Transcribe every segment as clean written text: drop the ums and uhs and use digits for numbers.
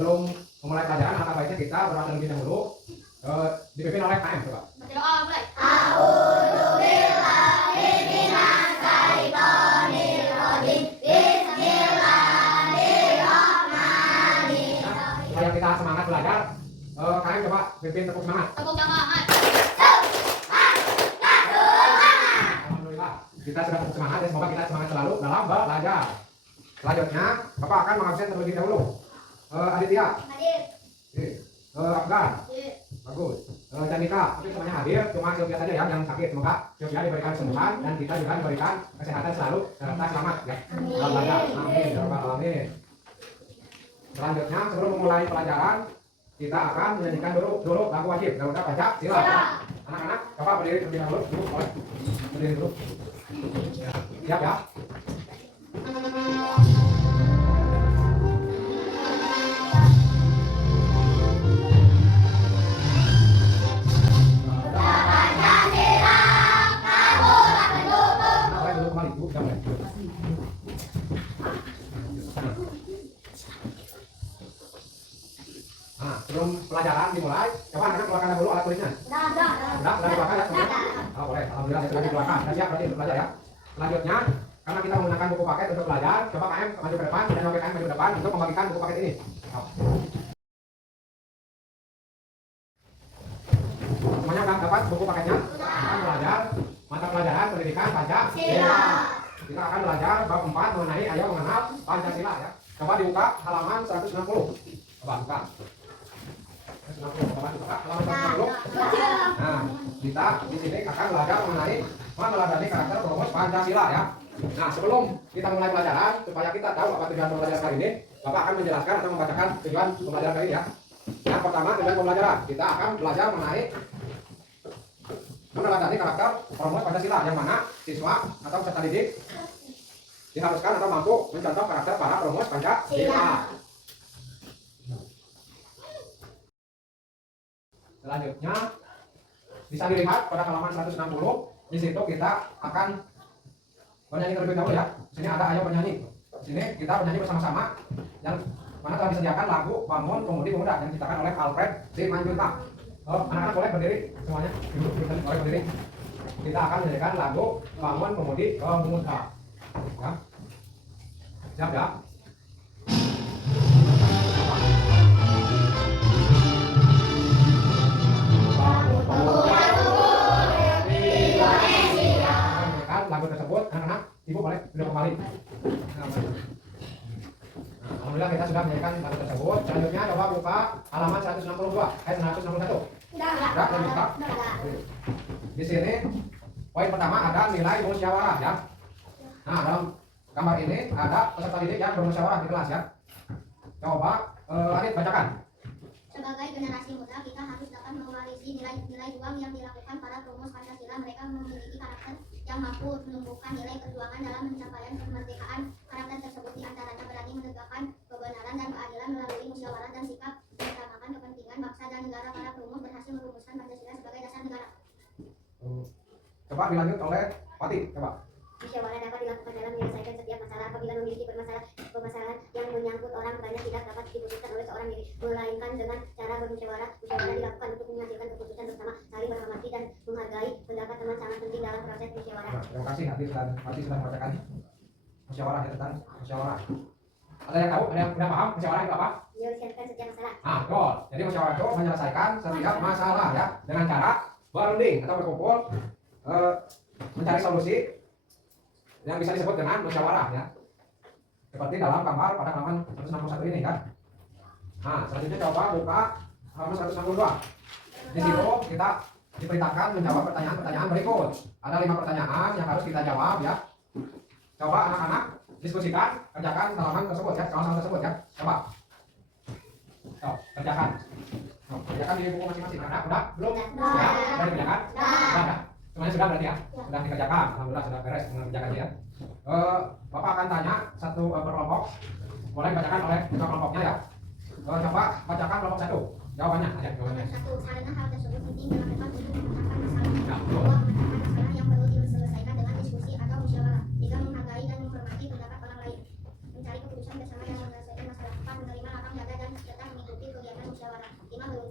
sebelum memulai pelajaran, alangkah baiknya kita berdoa terlebih dahulu. Dipimpin oleh KM, coba. Baca doa mulai. Supaya kita semangat belajar, KM coba pimpin tepuk semangat. Tepuk semangat. Alhamdulillah, kita sudah tepuk semangat ya. Semoga kita semangat selalu dalam belajar. Selanjutnya, Bapak akan mengabsen terlebih dahulu. Aditya. Hadir. Afgan. Bagus. Janika, mungkin semuanya hadir, cuma Sylvia saja ya yang sakit. Semoga Sylvia diberikan kesembuhan dan kita juga diberikan kesehatan selalu serta selamat ya. Dalam belajar. Amin. Ya Rabbal Alamin. Selanjutnya, sebelum memulai pelajaran, kita akan menyanyikan dulu lagu wajib. Garuda Pancasila. Anak-anak, coba berdiri terlebih dahulu. Berdiri dulu. Siap ya. Nah, sebelum pelajaran dimulai, coba anak-anak keluarkan dulu alat tulisnya. Sudah dikeluarkan ya semua? Oh, boleh. Alhamdulillah sudah dikeluarkan. Sudah siap berarti untuk belajar ya. Selanjutnya, karena kita menggunakan buku paket untuk belajar, coba KM maju ke depan dan KM maju ke depan untuk membagikan buku paket ini. Semuanya sudah dapat buku paketnya? Akan belajar mata pelajaran pendidikan Pancasila. Kita akan belajar bab 4 mengenai ayo mengenal Pancasila ya. Coba dibuka halaman 160. Coba buka. 160. Coba dibuka halaman 160. Nah, kita di sini akan belajar mengenai meneladani karakter rumus Pancasila ya. Nah, sebelum kita mulai pelajaran, supaya kita tahu apa tujuan pembelajaran kali ini, Bapak akan menjelaskan atau membacakan tujuan pembelajaran kali ini ya. Yang pertama, tujuan pembelajaran, kita akan belajar mengenai meneladani karakter rumus Pancasila, yang mana siswa atau peserta didik diharuskan atau mampu mencontoh karakter para rumus Pancasila. Selanjutnya bisa dilihat pada halaman 160. Di situ kita akan bernyanyi terlebih dahulu ya. Di sini ada ayo bernyanyi. Di sini kita bernyanyi bersama-sama. Yang mana telah disediakan lagu Bangun Pemudi Pemuda yang diciptakan oleh Alfred Simanjuntak. Anak-anak boleh berdiri semuanya. Boleh berdiri. Kita akan menyanyikan lagu Bangun Pemudi Pemuda. Ya. Siap ya. Lagu tersebut, anak-anak, ibu boleh duduk kembali. Alhamdulillah kita sudah menyanyikan lagu tersebut. Selanjutnya coba buka halaman 162, 161. Sudah buka. Di sini poin pertama ada nilai musyawarah ya. Nah, dalam gambar ini ada peserta didik yang bermusyawarah di kelas ya. Coba Adit bacakan. Sebagai generasi muda, kita harus dapat mewarisi nilai-nilai juang yang dilakukan para perumus Pancasila. Mereka memiliki karakter yang mampu menumbuhkan nilai perjuangan dalam pencapaian kemerdekaan. Karakter tersebut diantaranya berani menegakkan kebenaran dan keadilan melalui musyawarah dan sikap mengutamakan kepentingan bangsa dan negara. Para perumus berhasil merumuskan Pancasila sebagai dasar negara. Coba dilanjut oleh Fatih, coba. Musyawarah dapat dilakukan dalam menyelesaikan setiap masalah. Apabila memiliki permasalahan yang menyangkut orang banyak, tidak dapat diputuskan oleh seorang diri, melainkan dengan cara bermusyawarah. Musyawarah dilakukan untuk menghasilkan keputusan bersama, saling menghormati dan menghargai pendapat teman sangat penting dalam proses musyawarah. Nah, terima kasih Fatih sudah membacakan musyawarah ya, tentang musyawarah. Ada yang tahu? Ada yang sudah paham musyawarah itu apa? Menyelesaikan setiap masalah. Ah, betul. Jadi musyawarah itu menyelesaikan setiap masalah ya dengan cara berunding atau berkumpul mencari solusi yang bisa disebut dengan musyawarah ya. Seperti dalam gambar pada halaman 161 ini kan. Nah, selanjutnya coba buka halaman 162. Di situ kita diperintahkan menjawab pertanyaan-pertanyaan berikut. Ada 5 pertanyaan yang harus kita jawab ya. Coba anak-anak diskusikan, kerjakan halaman tersebut ya, halaman tersebut ya. Coba. Kerjakan. Kerjakan di buku masing-masing. Anak udah belum? Sudah dikerjakan? Sudah. Semuanya sudah berarti ya? Sudah dikerjakan. Alhamdulillah sudah beres mengerjakannya ya. Bapak akan tanya satu berkelompok. Boleh bacakan oleh kelompoknya ya. Coba bacakan kelompok 1. Jawabannya aja jawabannya. 1. Karena hal tersebut penting dilakukan untuk memecahkan masalah. 2. Memecahkan masalah yang perlu diselesaikan dengan diskusi atau musyawarah. 3. Menghargai dan menghormati pendapat orang lain. Mencari keputusan bersama yang menyelesaikan masalah. 4. Menerima lapang dada dan serta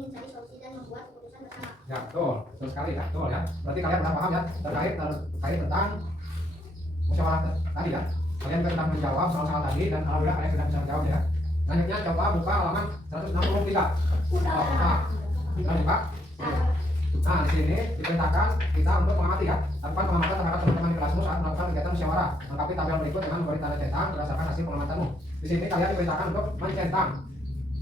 mencari solusi dan membuat keputusan bersama. Ya, betul sekali ya, betul ya. Berarti kalian sudah paham ya terkait tentang musyawarah tadi ya. Kalian sudah menjawab soal-soal tadi dan alhamdulillah kalian sudah bisa menjawab ya. Selanjutnya coba buka halaman 163. Buka. Buka. Nah, di sini diperintahkan kita untuk mengamati ya. Lakukan pengamatan terhadap teman-teman di kelasmu saat melakukan kegiatan musyawarah. Lengkapi tabel berikut dengan memberi tanda centang berdasarkan hasil pengamatanmu. Di sini kalian diperintahkan untuk mencentang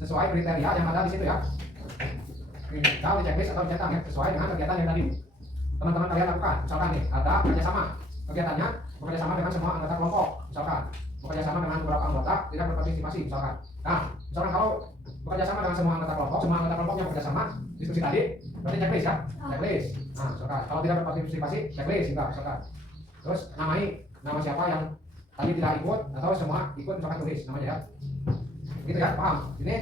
sesuai kriteria yang ada di situ ya. Kalau di checklist atau dicetak ya, sesuai dengan kegiatan yang tadi teman-teman kalian lakukan. Misalkan nih, ada kerjasama. Kegiatannya bekerjasama dengan semua anggota kelompok. Misalkan bekerjasama dengan beberapa anggota tidak berpartisipasi. Misalkan. Nah, misalkan kalau bekerjasama dengan semua anggota kelompoknya bekerjasama diskusi tadi, berarti checklist ya. Checklist. Nah, misalkan kalau tidak berpartisipasi, checklist juga. Misalkan. Terus nama siapa yang tadi tidak ikut atau semua ikut, misalkan tulis namanya ya. Gitu ya, paham? Ini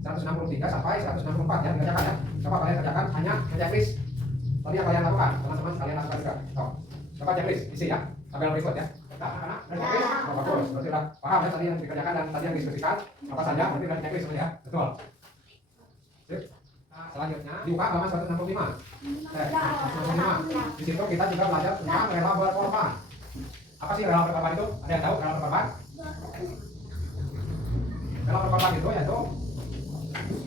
163 sampai 164 ya, dikerjakan ya. Coba kalian kerjakan hanya checklist tadi yang kalian lakukan, teman-teman kalian lakukan juga. Coba checklist isi ya, tabel berikut ya. Nah, checklist, bagus. Berarti sudah paham ya tadi yang dikerjakan dan tadi yang diskusikan apa saja, berarti sudah checklist semuanya ya, betul. Selanjutnya dibuka halaman 165. 165. Di situ kita juga belajar tentang rela berkorban. Apa sih rela berkorban itu? Ada yang tahu rela berkorban? Rela berkorban itu yaitu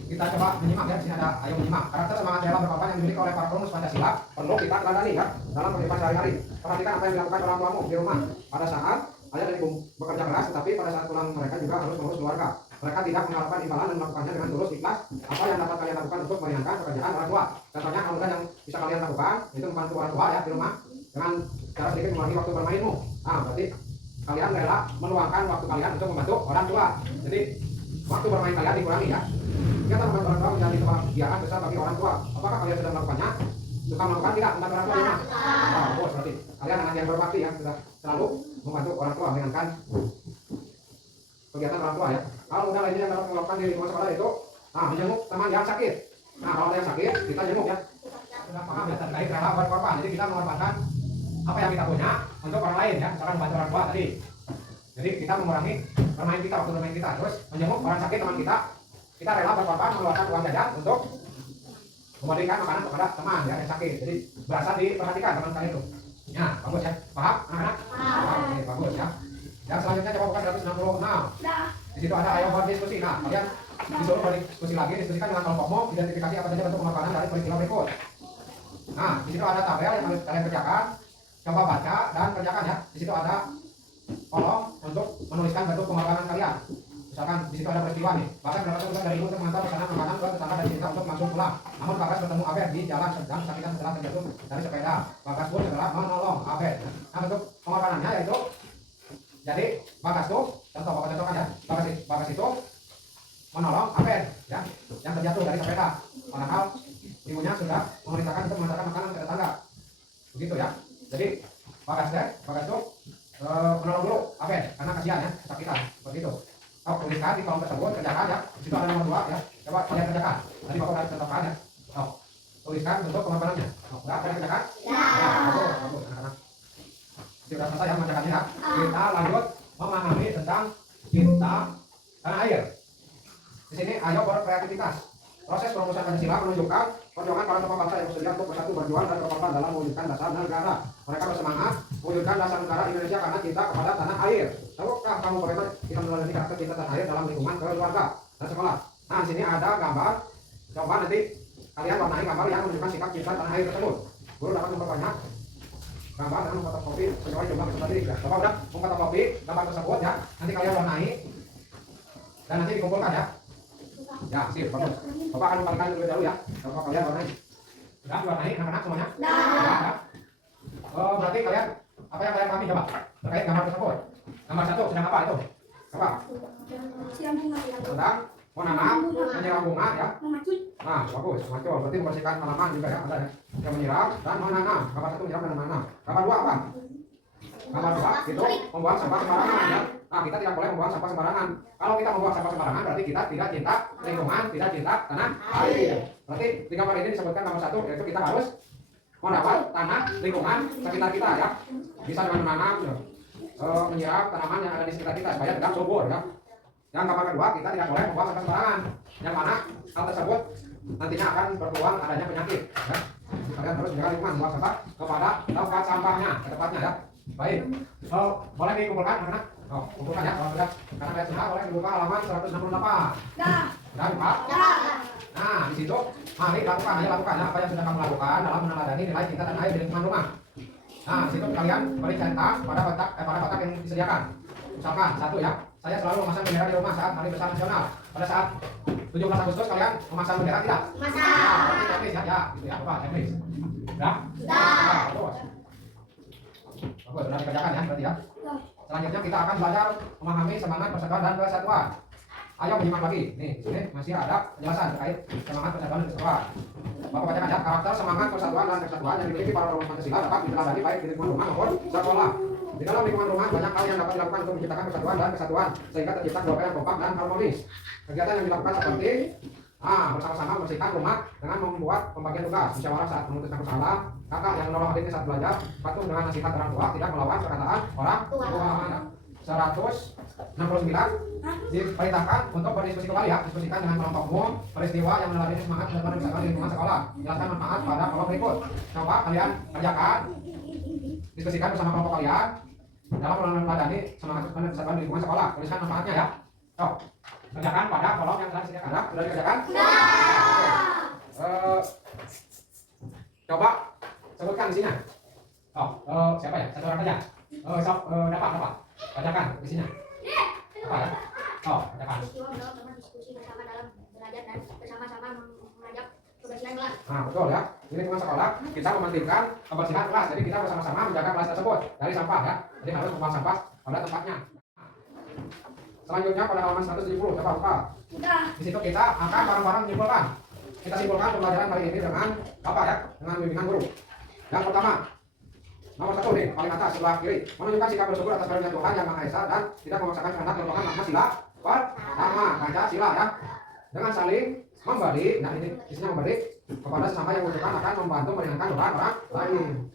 kita coba menyimak ya, di sini ada, ayo menyimak. Karakter semangat rela berkorban yang dimiliki oleh para perumus Pancasila perlu kita teladani ya dalam kehidupan sehari-hari. Perhatikan apa yang dilakukan orang tuamu di rumah pada saat ayah dan ibu bekerja keras, tetapi pada saat pulang mereka juga harus mengurus keluarga. Mereka tidak mengharapkan imbalan dan melakukannya dengan tulus ikhlas. Apa yang dapat kalian lakukan untuk meringankan pekerjaan orang tua? Contohnya kalau yang bisa kalian lakukan itu membantu orang tua ya di rumah dengan cara sedikit mengurangi waktu bermainmu. Nah, berarti kalian rela meluangkan waktu kalian untuk membantu orang tua. Jadi waktu bermain kalian dikurangi ya. Kegiatan membantu orang tua menjadi kebahagiaan besar bagi orang tua. Apakah kalian sudah melakukannya? Suka melakukan tidak membantu orang tua di rumah? Bagus, berarti kalian anak yang berbakti ya, sudah selalu membantu orang tua meringankan kegiatan orang tua ya. Kalau mudah lainnya yang dapat melakukan di lingkungan sekolah itu, menjenguk teman yang sakit. Nah, kalau ada yang sakit, kita jenguk ya. Sudah paham ya terkait rela berkorban. Jadi kita mengorbankan apa yang kita punya untuk orang lain ya, misalkan membantu orang tua tadi. Jadi kita mengurangi waktu bermain kita, terus menjenguk orang sakit teman kita rela berkorban mengeluarkan uang jajan untuk memberikan makanan kepada teman ya yang sakit. Jadi berasa diperhatikan teman kalian itu. Ya, bagus ya. Paham anak-anak? Paham. Oke, bagus ya. Yang selanjutnya coba buka 166. Di situ ada ayo berdiskusi. Nah, kalian disuruh berdiskusi lagi, diskusikan dengan kelompokmu, identifikasi apa saja bentuk pengorbanan dari peristiwa berikut. Nah, di situ ada tabel yang harus kalian kerjakan. Coba baca dan kerjakan ya. Di situ ada kolom untuk menuliskan bentuk pengorbanan kalian. Misalkan di situ ada peristiwa nih. Bahkan mendapat tugas dari ibu untuk mengantar pesanan makanan ke tetangga dan diminta untuk langsung pulang. Namun Bagas bertemu Abed di jalan sedang kesakitan setelah terjatuh dari sepeda. Bagas pun segera menolong Abed. Nah, bentuk pengorbanannya yaitu jadi Bagas tuh, contoh Bapak contohkan ya. Bagas itu menolong Abed ya, yang terjatuh dari sepeda. Padahal ibunya sudah memerintahkan untuk mengantarkan makanan ke tetangga. Begitu ya. Jadi Bagas tuh menolong dulu Abed karena kasihan ya, kesakitan. Seperti itu. Tuliskan di kolom tersebut, kerjakan ya. Di situ ada nomor 2 ya. Coba kalian kerjakan. Tadi Bapak udah contohkan ya. Tuliskan bentuk pengorbanannya. Udah kalian kerjakan? Ya. Bagus anak-anak. Sudah selesai ya membacakannya ya. Kita lanjut memahami tentang cinta tanah air. Di sini ayo berkreativitas. Proses perumusan Pancasila menunjukkan perjuangan para tokoh bangsa yang bersedia untuk bersatu berjuang dan berkorban dalam mewujudkan dasar negara. Mereka bersemangat mewujudkan dasar negara Indonesia karena cinta kepada tanah air. Tahukah kamu bagaimana kita melalui karakter cinta tanah air dalam lingkungan keluarga dan sekolah? Nah, di sini ada gambar. Coba nanti kalian warnai gambar yang menunjukkan sikap cinta tanah air tersebut. Guru dapat memperbanyak gambar dengan fotokopi sesuai jumlah peserta didik ya. Coba udah fotokopi gambar tersebut ya. Nanti kalian warnai dan nanti dikumpulkan ya. Ya, sip, bagus. Bapak akan membalikkan terlebih dahulu ya. Coba kalian warnai. Sudah diwarnai anak-anak semuanya? Ya. Berarti kalian apa yang kalian pahami coba terkait gambar tersebut? Gambar 1 sedang apa itu? Coba. Sedang menanam, menyiram bunga ya. Nah, bagus, macul. Berarti membersihkan halaman juga ya, ada ya. Yang menyiram dan menanam. Gambar 1 menyiram dan menanam. Gambar 2 apa? Gambar 2 itu membuang sampah sembarangan ya. Nah, kita tidak boleh membuang sampah sembarangan. Kalau kita membuang sampah sembarangan berarti kita tidak cinta lingkungan, tidak cinta tanah air. Berarti di gambar ini disebutkan gambar 1 yaitu kita harus merawat tanah lingkungan sekitar kita ya. Bisa dengan menanam, menyiram tanaman yang ada di sekitar kita supaya tidak subur ya. Yang gambar kedua, kita tidak boleh membuang sampah sembarangan. Yang mana hal tersebut nantinya akan berpeluang adanya penyakit. Ya. Kalian harus menjaga lingkungan, buang sampah kepada tempat sampahnya, ke tempatnya ya. Baik, boleh dikumpulkan anak-anak. Kumpulkan ya, kalau sudah. Karena kalian sudah boleh dibuka halaman 168. Sudah buka? Nah, di situ mari lakukan ya apa yang sudah kamu lakukan dalam meneladani nilai cinta dan air di lingkungan rumah. Nah, di situ kalian beri centang pada kotak yang disediakan. Misalkan satu ya, saya selalu memasang bendera di rumah saat hari besar nasional. Pada saat 17 Agustus kalian memasang bendera tidak? Nah, checklist ya, gitu ya, apa checklist? Sudah? Bagus. Bagus, sudah dikerjakan ya, berarti ya. Selanjutnya kita akan belajar memahami semangat persatuan dan kesatuan. Ayo menyimak lagi. Nih, di sini masih ada penjelasan terkait semangat persatuan dan kesatuan. Bapak bacakan ya, karakter semangat persatuan dan kesatuan yang dimiliki para perumus Pancasila dapat diteladani baik di lingkungan rumah maupun sekolah. Di dalam lingkungan rumah banyak hal yang dapat dilakukan untuk menciptakan persatuan dan kesatuan sehingga tercipta keluarga yang kompak dan harmonis. Kegiatan yang dilakukan seperti bersama-sama membersihkan rumah dengan membuat pembagian tugas, musyawarah saat memutuskan masalah, kakak yang menolong adiknya saat belajar, patuh dengan nasihat orang tua, tidak melawan perkataan orang tua. 169 diperintahkan untuk berdiskusi kembali ya, diskusikan dengan kelompok umum peristiwa yang meneladani semangat persatuan dan kesatuan di lingkungan sekolah. Jelaskan manfaat pada kelompok berikut. Coba kalian kerjakan, diskusikan bersama kelompok kalian dalam meneladani semangat persatuan dan kesatuan di lingkungan sekolah. Tuliskan manfaatnya ya. Kerjakan pada kolom yang telah disediakan. Sudah dikerjakan? Coba sebutkan isinya. Siapa ya? Satu orang saja. Dapat. Bacakan isinya. Apa ya? Bacakan. Peristiwa menolak teman diskusi bersama dalam belajar dan bersama-sama mengajak kebersihan kelas. Nah, betul ya. Di lingkungan sekolah kita mementingkan kebersihan kelas. Jadi kita bersama-sama menjaga kelas tersebut dari sampah ya. Jadi harus membuang sampah pada tempatnya. Selanjutnya pada halaman 170, coba buka. Di situ kita akan bareng-bareng menyimpulkan. Kita simpulkan pembelajaran kali ini dengan apa ya? Dengan bimbingan guru. Yang pertama, nomor 1 nih, paling atas sebelah kiri, menunjukkan sikap bersyukur atas karunia Tuhan yang Maha Esa dan tidak memaksakan kehendak merupakan makna sila pertama, Pancasila ya. Dengan saling memberi, nah ini isinya memberi kepada sesama yang membutuhkan akan membantu meringankan beban orang lain.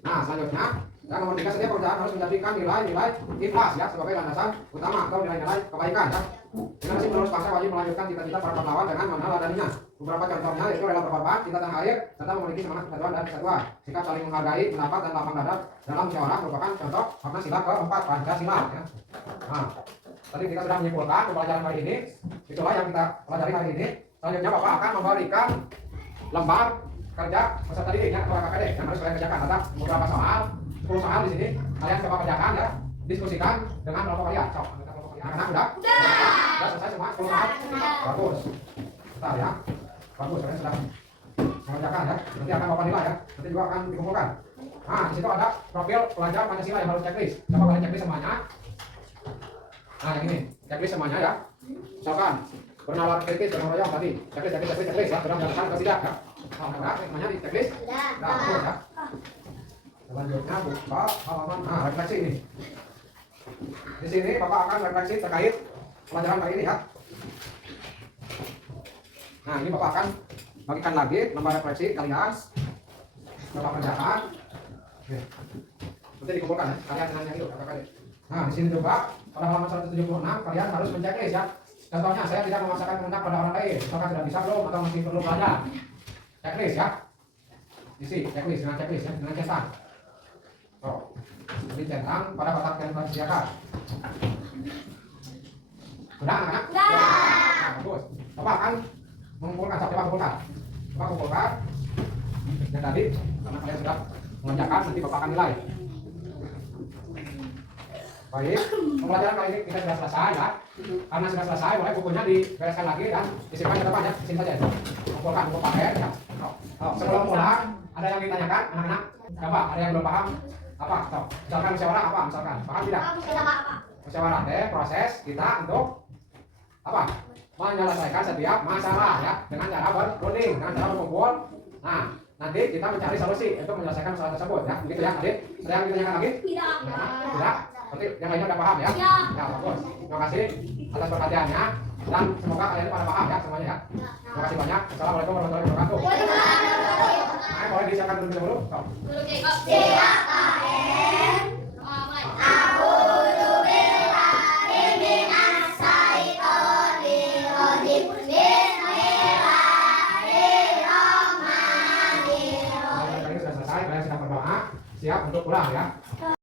Nah, selanjutnya yang nomor 3, setiap pekerjaan harus menjadikan nilai-nilai ikhlas ya sebagai landasan utama atau nilai-nilai kebaikan ya. Generasi penerus bangsa wajib melanjutkan cita-cita para pahlawan dengan meneladaninya. Beberapa contohnya yaitu rela berkorban, cinta tanah air, serta memiliki semangat persatuan dan kesatuan. Sikap saling menghargai pendapat dan lapang dada dalam musyawarah merupakan contoh makna sila keempat Pancasila ya. Nah, tadi kita sudah menyimpulkan pembelajaran hari ini. Itulah yang kita pelajari hari ini. Selanjutnya Bapak akan memberikan lembar kerja peserta didik ya, atau KKD yang harus kalian kerjakan. Ada beberapa soal, 10 soal di sini. Kalian coba kerjakan ya, diskusikan dengan kelompok kalian. Anak-anak udah selesai semua 10 soal. Bagus. Bentar ya. Bagus, kalian sudah mengerjakan ya. Nanti akan Bapak nilai ya. Nanti juga akan dikumpulkan. Nah, di situ ada profil pelajar Pancasila yang harus checklist. Coba kalian checklist semuanya. Nah, yang ini, checklist semuanya ya. Misalkan bernalar kritis, gotong royong tadi. Checklist ya. Sudah menjalankan atau tidak ya. Nah, semuanya di checklist. Nah, bagus ya. Selanjutnya buka halaman refleksi ini. Di sini Bapak akan refleksi terkait pelajaran kali ini ya. Nah, ini Bapak akan bagikan lagi lembar refleksi kalian. Bapak kerjakan. Nanti dikumpulkan ya, kalian dengan yang itu kakak. Nah, di sini juga pada halaman 176 kalian harus menceklis ya. Contohnya saya tidak memaksakan kehendak pada orang lain. Misalkan sudah bisa belum atau masih perlu belajar. Checklist ya. Isi checklist dengan checklist ya, dengan centang. Jadi centang pada kotak yang telah disediakan. Sudah anak-anak? Sudah. Nah, bagus. Bapak akan mengumpulkan, coba kumpulkan yang tadi karena kalian sudah mengerjakan, nanti Bapak akan nilai. Baik, pembelajaran kali ini kita sudah selesai ya. Karena sudah selesai, boleh bukunya dibereskan lagi dan disimpan ke depan ya. Di sini saja itu. Kumpulkan buku paket ya. Sebelum pulang, ada yang ditanyakan anak-anak? Coba, ada yang belum paham? Apa? Misalkan musyawarah apa? Misalkan, paham tidak? Musyawarah proses kita untuk apa? Menyelesaikan setiap masalah ya dengan cara berunding, dengan cara berkumpul. Nah, nanti kita mencari solusi untuk menyelesaikan masalah tersebut ya. Begitu ya, Adit? Ada yang ditanyakan lagi? Tidak. Berarti yang lainnya udah paham ya? Ya, bagus. Terima kasih atas perhatiannya dan semoga kalian pada paham ya semuanya ya. Terima kasih banyak. Assalamualaikum warahmatullahi wabarakatuh. Nah, boleh disiapkan terlebih dahulu. Silakan. untuk pulang ya.